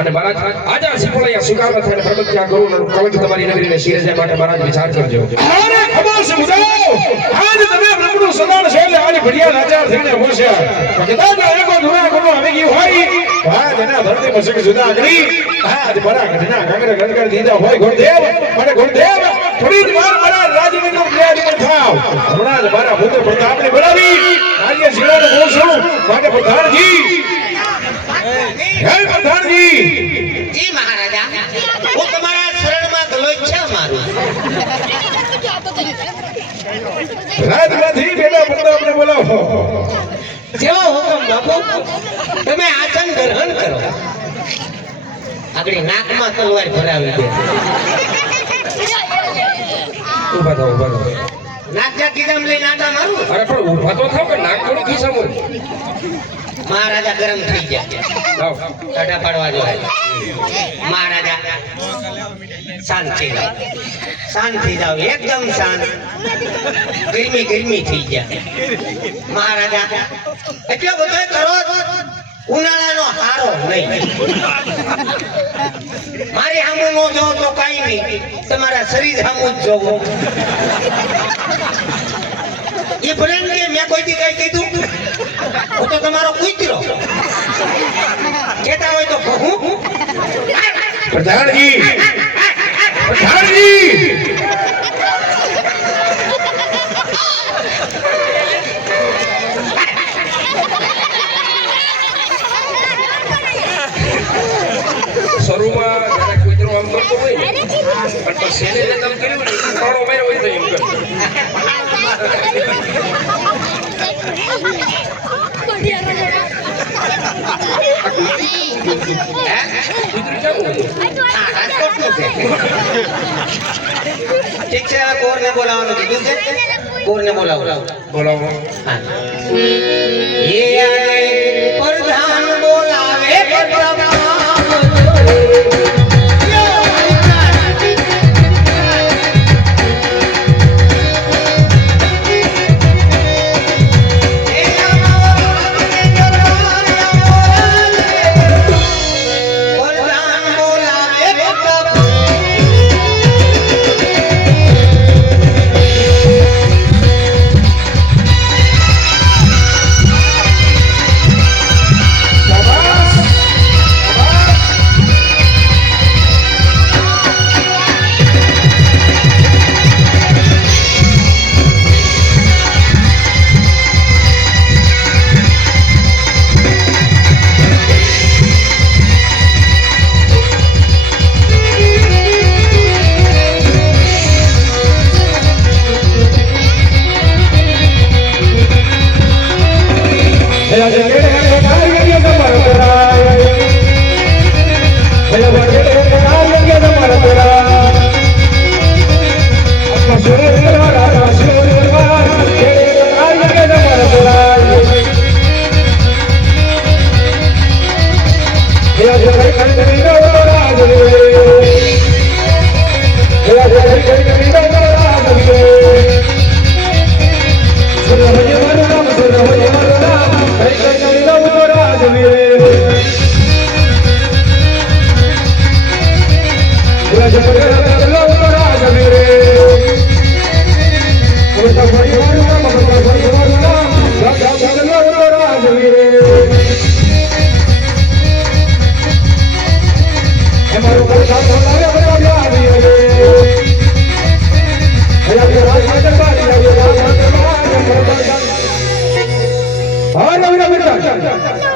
અને મહારાજ આજા સિકોળિયા સુકામ થઈને પ્રગટ્યા કરું અને કલંક તમારી નગરીને શિરે જાય માટે મહારાજ વિચાર કરજો. અરે ખબર છે મુદાઓ આજ તમે બ્રહ્મનું સદાન છે એટલે આજ ભડિયા લાચાર થઈને બોલ્યા કદાચ એકો દુરા કોનો આવી ગયું હોય હા જેના ધરતી મસક જુદા આગળી હા જ બરા ઘટના કાંગરે ગણગણ દીધા હોય ગુરુદેવ અને ગુરુદેવ થોડી જ વાર મારા રાજવીનો જ્ઞાન થાવ હમણાં જ મારા પુત્ર પ્રતાપને બોલાવી આજે શિરોને બોલશું માટે પ્રધાનજી હે પ્રધાનજી જી મહારાજા હું તમારા શરણમાં ગલોય છે મારું રાજમાંથી પેલા પ્રતાપને બોલાવો જેવો હુકમ બાપુ તમે આસન ગ્રહણ કરો આગળ નાકમાં તલવાર ભરાવી દે ઊભા થાઓ નાકના કીધમ લઈને આટા મારું અરે પણ ઊભા તો થાઓ કે નાક થોડું ખીસામાં મહારાજા ગરમ થઈ ગયા લાવ ટાટા પાડવા જોઈએ મહારાજા શાંત થઈ જાવ એકદમ શાંત ગરમી થઈ ગયા મહારાજા એટલો બધો કરો ઉનાળાનો હારો નહીં મારી સામું નો જોવો તો કઈ નહીં તમારા શરીર સામું જ જોવો એ ભલે કે મેં કોઈથી કઈ કીધું હું તો તમારો કૂતરો કહેતા હોય તો કહું પ્રધાનજી શરૂમાં જ્યારે કૂતરો આમ કરતો હોય ને પણ તો શેને જે કામ કર્યું ને કાળો માર્યો હોય તો એમ કરે ઠીક છે કોરને બોલાવવાનું કીધું છે કોરને બોલાવો હા એ પ્રધાન બોલાવે પ્રધાન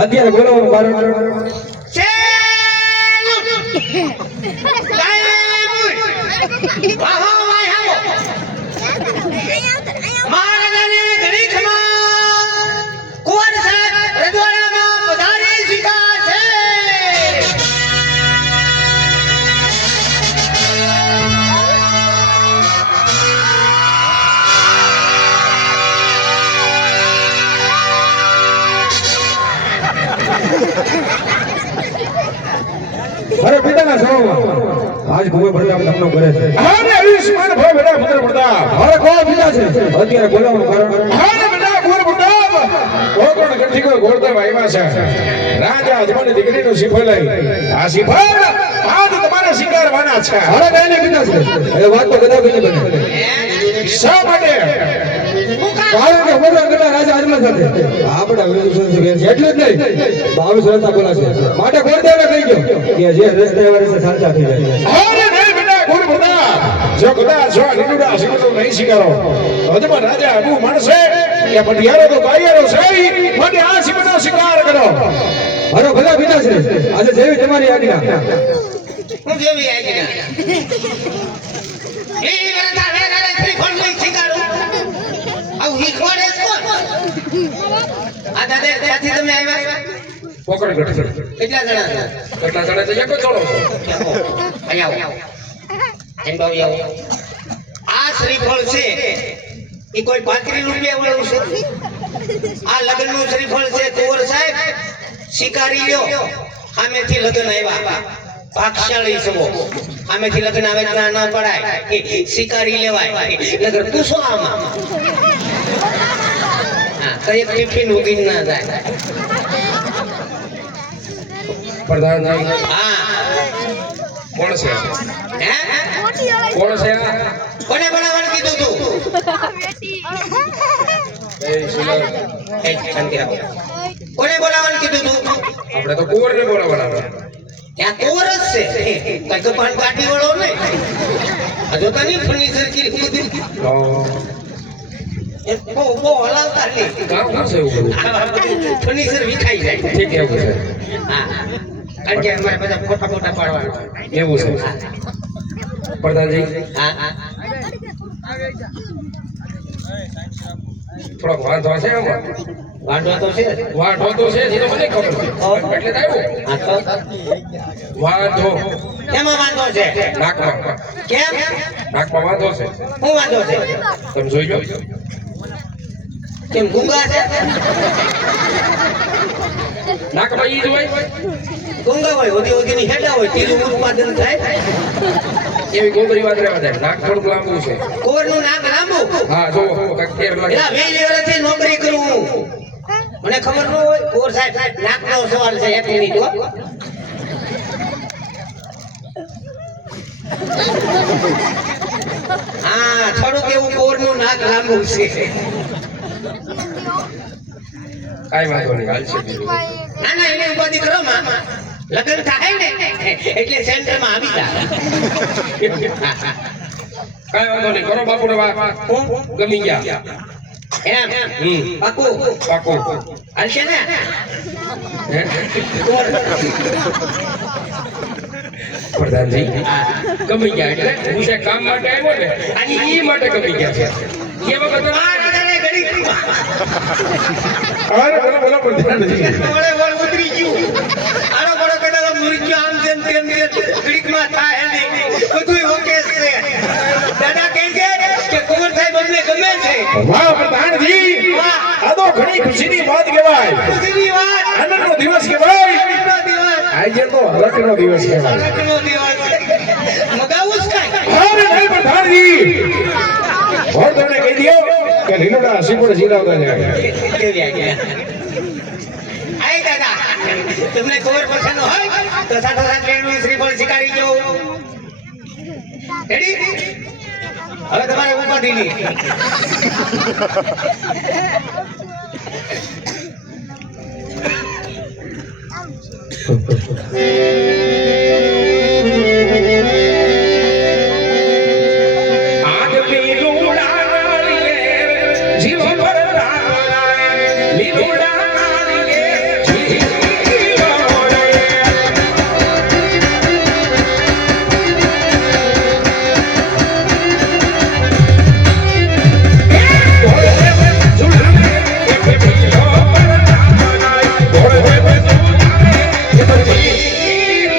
અત્યારે બોલાવવાનું કારણ અરે પિતાના સવારમાં આજ ભૂમિ પ્રતાપ તમને કરે છે અરે આયુષ્માન ભાઈ બેટા પુત્ર પ્રતાપ અરે કોણ પિતા છે અત્યારે બોલાવવાનું કારણ અરે બેટા કુંવર પ્રતાપ ગોકર્ણ ગઢથી કોઈ ગોળતા આવ્યા છે રાજા અજમાની દીકરીનું શ્રીફળ લઈ આ શ્રીફળ આજ તમારે શિકારવાના છે અરે કાંઈ નહીં પિતાશ્રી એ વાત તો કદાચ નહીં બને શા માટે કારણ કે મોટા ગઢા રાજા આદમા સાથે આપણા વિરુદ્ધ છે એટલે જ નહીં 22 વર્ષના બોલાશે માટે ગોરદેવને કહી ગયો કે જે રસ્તે વાળે સાચા થઈ જાય અરે નહીં બેટા ગુરુ બધા જો કદાચ જો લીલુડા શિવતો નહીં શિકારો અજમા રાજા આબુ માણસે કે પટિયારો તો બાઈયારો છે માટે આ શિવનો શિકાર કરો અરે ભલા પિતાશ્રી આજે જેવી તમારી આજ્ઞા હું જેવી આજ્ઞા એ વરતા વેગાડે શ્રીફળ લઈ શિકારું આવ હીખવાડે કોણ આ દાદા ત્યાંથી તમે આવ્યા પોકળ ગઢ કેટલા જણા હતા? કેટલા જણા તો એક જ જોડો છો અહીંયા આવો એમ બાબુ આવો આ શ્રીફળ છે એ કોઈ 35 રૂપિયા વાળું છે આ લગ્નનું શ્રીફળ છે કુંવર સાહેબ શિકારી લ્યો સામેથી લગ્ન આવ્યા ભાગશાળી સવો સામેથી લગ્ન આવે ના ના પડાય શિકારી લેવાય નગર પૂછો આમાં હા કઈ ટિફિન ઉગીન ના જાય પ્રધાનજી હા કોણ છે હે કોણ છે આ? કોને બનાવવાનું કીધું તું એ સુલર એ શાંતિ રાખો કોને બોલાવવાનું કીધું તું આપણે તો કુંવરને બોલાવવાના ત્યાં કુંવર જ છે કઈ તો પાન પાટી વાળો નહીં હજુ તો નહીં ફર્નિચર કરી બધું એ બહુ હલાવતા નહીં કામ છે એવું બધું ફર્નિચર વિખાઈ જાય ઠીક એવું છે હા કારણ કે અમારે બધા ફોટા ફોટા પાડવાના એવું છે પ્રધાનજી હા હા થોડોક વાંધો છે આમાં વાંધો તો છે વાંધો તો છે એ તો મને ખબર છે એટલે જ આવ્યો હા તો વાંધો એમાં વાંધો છે નાકમાં કેમ નાકમાં વાંધો છે શું વાંધો છે તમે જોઈ લો કેમ ગુંગા છે નાકમાં ઈ જ હોય ગુંગા હોય ઓધી ઓધીની હેડા હોય તેનું ઉત્પાદન થાય એવી ગોબરી વાત રહેવા દે નાક થોડુંક લાંબુ છે કોરનું નાક લાંબુ હા જો કાંઈક ફેર લાગે એલા 20 વર્ષથી નોકરી કરું હું મને ખબર ન હોય કોર સાહેબ નાકનો સવાલ છે 1 મિનિટ હો હા થોડુંક એવું કોરનું નાક લાંબુ છે કાંઈ વાંધો નહીં હાલ છે ના ના એને ઉપાધિ કરો માં લગ્ન થાય ને એટલે સેન્ટરમાં આવી જા કાંઈ વાંધો નહીં કરો બાપુને વાત ગમી ગયા એમ પાકું પાકો હાલશે ને હે? પ્રધાનજી ગમી ગયા એટલે હું છે કામ માટે આવ્યો ને અને ઈ માટે ગમી ગયા છે એ વખત આ રાજાને ઘડી અરે બોલો બોલો પ્રધાનજી વળે વળ ઉતરી ગયું આનો બડો કદાચ મુરજ્યો આમ તેમ તેમ ઘડીકમાં થાય નહીં બધું ઓકે છે દાદા કહે છે કે કુંવર સાહેબ અમને ગમે છે વાહ પ્રધાનજી આ તો ઘણી ખુશીની વાત કહેવાય ખુશીની વાત આનંદનો દિવસ કહેવાય આજનો દિવસ આજે તો હરખનો દિવસ કહેવાય આજનો દિવસ મગાવું જ કાંઈ અરે નહીં પ્રધાનજી હું તમને કહી દઉં કે લીલુડા હસીપોડ જીરાવતા જાય કેવી આજ્ઞા આય દાદા તમને ખબર પસંદ હોય તો સાથોસાથ રેણુ શ્રીફળ શિકારી જો રેડી હવે તમારે ઉપાધિ નહીં આજ લીલુડા નાળિયેર જીવ પર રાવણાએ લીલુડા નાળિયેર જીવ વરોડાએ. ઝુલાને એ પીલો પર રાવણાએ. ઢોળ દે ઝુલાને એ તો જીવ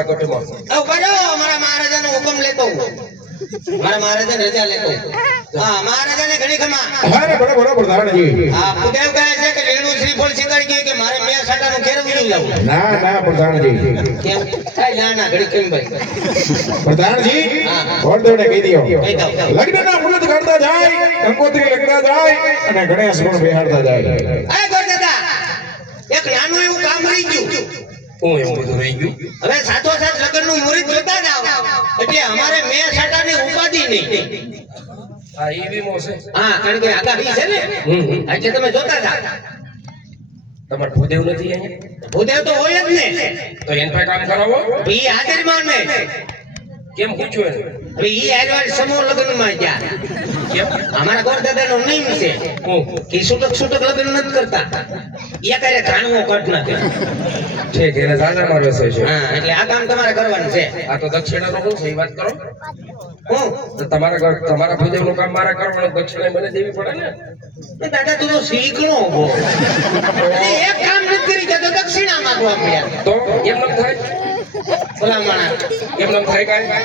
તમારા ગઢમાં બરો મારા મહારાજાનો હુકમ લેતો મારા મહારાજાને રજા લેતો હા મહારાજાને ઘણી ખમા અરે બરાબર પ્રધાનજી હા પુદેવ કહે છે કે રેણુ શ્રીફળ શીખવાડી ગયું કે મારે મેં સાટાનું ખેરવું જાવું ના પ્રધાનજી કેમ કાઈ ના ઘડી કેમ ભાઈ પ્રધાનજી હા. ગોળદેવને કહી દો કહી દઉં. લગ્નના મુહૂર્ત કાઢતા જાય કંકોત્રી લખતા જાય અને ગણેશ ગુણ બેહાડતા જાય એ ગોરદાદા એક નાનું એવું કામ રહી ગયું હું એવું બધું રહી ગયું હવે સાથોસાથ લગ્નનું મુહૂર્ત જોતા જાવ એટલે અમારે મેં સાટાની ઉપાધિ નહીં આ એ વીમો છે હા કારણ કે આગાહી છે ને એટલે તમે જોતા જાવ તમારે ભૂદેવ નથી અહીંયા ભૂદેવ તો હોય જ ને તો એન પાસે કામ કરાવો ઈ હાજરમાં ને કેમ પૂછ્યું એને હવે ઈ હાજર સમૂહ લગ્નમાં ગયા કેમ અમારા ગોરદાદાનો નિયમ છે હું કે છૂટક લગ્ન નથી કરતા એ કરે ઘાણવો કટ નથી ઠીક એને જાજા મારવે છે હા એટલે આ કામ તમારે કરવાનું છે આ તો દક્ષિણાનો શું છે એ વાત કરો હું તો તમારા ભૂદેવનું કામ મારા કરવાનું દક્ષિણા મને દેવી પડે ને એ દાદા તું તો શીખણો ઉભો અને એક કામ નથી કરી જતો દક્ષિણા માંગવા મળ્યા તો એમ ન થાય ભલા માણસ એમ ન થાય કાંઈ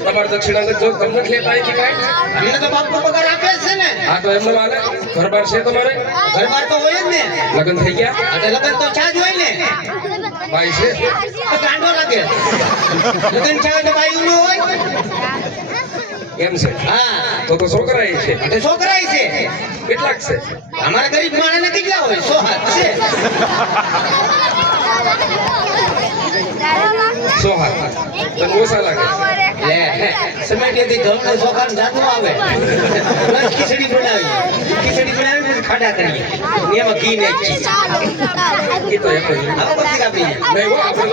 તમારે દક્ષિણા નથી જો તમને જ લેતા હોય કે કાંઈ અમને તો બાપુ પગાર આપે જ છે ને આ તો એમને હાલે ઘર-બાર છે તમારે ઘર-બાર તો હોય જ ને લગ્ન થઈ ગયા આ તો લગ્ન તો છા જ હોય ને ભાઈ છે તો કાંડો લાગે લગ્ન છા હોય તો બાયું ન હોય એમ છે હા તો છોકરા છે આ તો છોકરાય છે કેટલાક છે અમારા ગરીબ માણસને કેટલા હોય 100 હાથ છે સોહા તને ઓછા લાગે લે સમેટેથી ઘઉંનો સોખાન જાતો આવે બસ ખીચડી બનાવી પછી ખાડા કરીએ એમાં ઘી નાખી એ તો એમ જ. હવે પછી કાપી નહીં હો, આપણે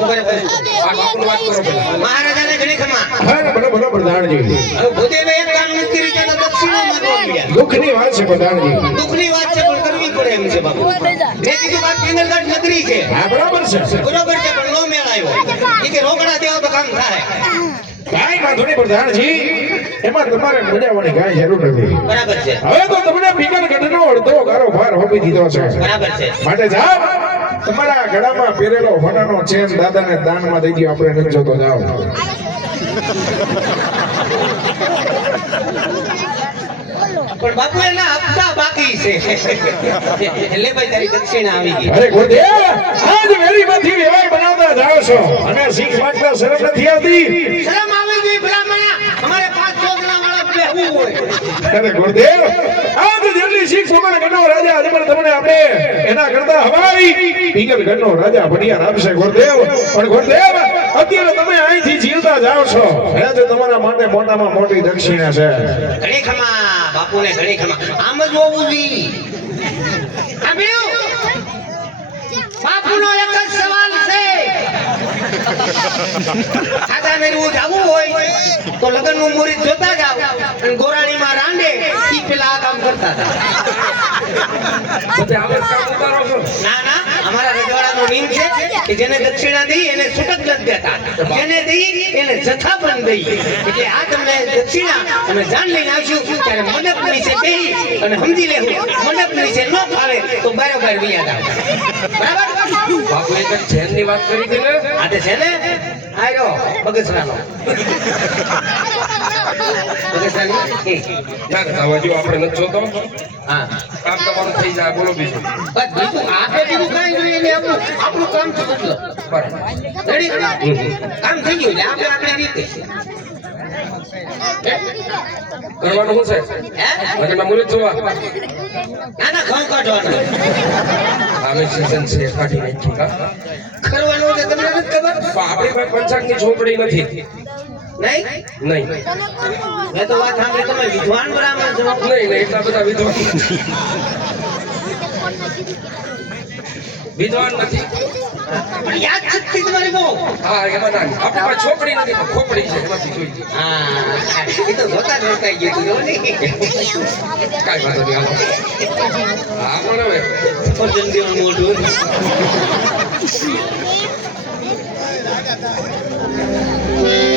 બરાબર આ બાપુની વાત કરો પેલા. મહારાજાને ઘણી ખમા અરે બરાબર પ્રધાનજી હવે ભૂદેવે એક કામ નથી કરી કે દક્ષિણા માંગવા મળ્યા દુઃખની વાત છે પ્રધાનજી દુઃખની વાત છે પણ કરવી પડે એમ છે બાપુ મેં કીધું વાત પિંગલગઢ નગરી છે હા બરાબર છે બરોબર છે પણ નો મેળ આવ્યો એ કે રોકડા દેવા તો કામ થાય કાંઈ વાંધો નહીં પ્રધાનજી એમાં તમારે મજાવાની કાંઈ જરૂર નથી બરાબર છે હવે તો તમને પિંગલગઢનો અડધો કારોબાર હોપી દીધો છે બરાબર છે માટે જાઓ તમારા ગળામાં પહેરેલો હોનાનો ચેન દાદાને દાનમાં દઈ દો આપણે નથી જોતો જાઓ પણ બાપુ એના હપ્તા બાકી છે એટલે ભાઈ તારી દક્ષિણા આવી ગઈ અરે ગોદેવ આજ વેરીમાંથી વ્યવહાર બનાવતા જાઓ છો અને શીખ માંગતા શરમ નથી આવતી શરમ આવી ગઈ ભલામણા અમારે 5 ચોકના વાળા બેહવું હોય અરે ગોદેવ આજ જેટલી શીખ સોમણ ગણો રાજા અજમલ તમને આપણે એના કરતા હવારી પિંગલગઢનો રાજા બનિયા આપશે ગોદેવ પણ ગોદેવ અત્યારે તમે અહીંથી જીવતા જાઓ છો આજે તમારા માટે મોટામાં મોટી દક્ષિણા છે ઘણી ખમા બાપુને ઘણી ખમા આમ જ હોવું જોઈએ સાંભળ્યું બાપુનો એક જ સવાલ છે ખાધા મેળવું જાવું હોય તો લગ્નનું મુહૂર્ત જોતા જાવ અને ગોરાણીમાં રાંડે ઈ પેલા આ કામ કરતા હતા બધે આવા જ કામ ઉતારો છો ના ના અમારા રજવાડાનો નિયમ છે કે જેને દક્ષિણા દઈ એને છૂટક નથી દેતા જેને દઈ એને જથ્થા પણ દઈ એટલે આ તમને દક્ષિણા અમે જાણ લઈને આવશું ત્યારે મંડપ નીચે બેહી અને સમજી લેવું મંડપ નીચે ન ફાવે તો બારોબાર વિયા જાવ બરાબર બાપુ એક ચેનની વાત કરી હતી ને આ તે છે ને આયો બગસરાનો બગસરાની ના થવા જો આપણે નથી જોતો હા કામ તમારું થઈ જાય બોલો બીજું બસ બીજું આપે બીજું કાંઈ જોઈએ નહીં આપણું કામ છે મતલબ બરાબર રેડી કામ થઈ ગયું એટલે આપણે રીતે કરવાનું શું છે હે લગ્નના મુહૂર્ત જોવા ના ના ઘઉં કાઢવાના આમે સીઝન છે કાઢી નાખી કા કરવાનું છે તમને નથી ખબર તો આપણી પાસે પંચાંગની ચોપડી નથી નહીં નહીં મેં તો વાત સાંભળી તમે વિદ્વાન બ્રાહ્મણ છો નહીં એટલા બધા વિદ્વાન નથી પણ યાદ શક્તિ તમારી બહુ હા એમાં ના આપણી પાસે છોકરી નથી પણ ખોપડી છે એમાંથી જોઈએ હા એ તો જોતા જોતા ગયું તું ને કાંઈ વાંધો નહીં હા પણ હવે સફરજન જેવું મોઢું Thank you.